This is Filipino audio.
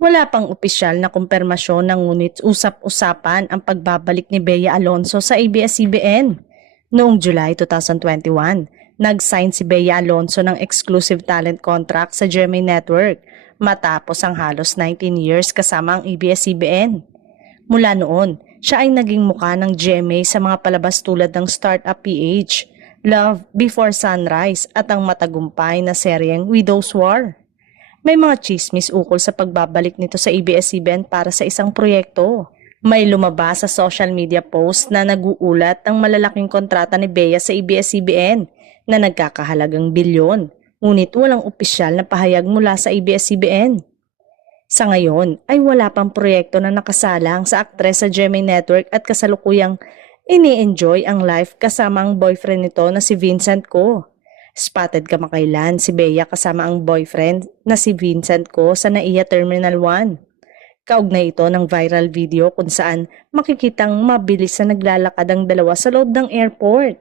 Wala pang opisyal na kumpirmasyon na ngunit usap-usapan ang pagbabalik ni Bea Alonzo sa ABS-CBN. Noong July 2021, nag-sign si Bea Alonzo ng exclusive talent contract sa GMA Network matapos ang halos 19 years kasama ang ABS-CBN. Mula noon, siya ay naging mukha ng GMA sa mga palabas tulad ng Startup PH, Love Before Sunrise at ang matagumpay na seryeng Widow's War. May mga chismis ukol sa pagbabalik nito sa ABS-CBN para sa isang proyekto. May lumabas sa social media post na nag-uulat ng malalaking kontrata ni Bea sa ABS-CBN na nagkakahalagang bilyon, ngunit walang opisyal na pahayag mula sa ABS-CBN. Sa ngayon ay wala pang proyekto na nakasalang sa aktres sa GMA Network at kasalukuyang ini-enjoy ang life kasama ang boyfriend nito na si Vincent Co. Spotted kamakailan si Bea kasama ang boyfriend na si Vincent Co sa NAIA Terminal 1. Kaugnay ito ng viral video kung saan makikitang mabilis na naglalakad ang dalawa sa loob ng airport.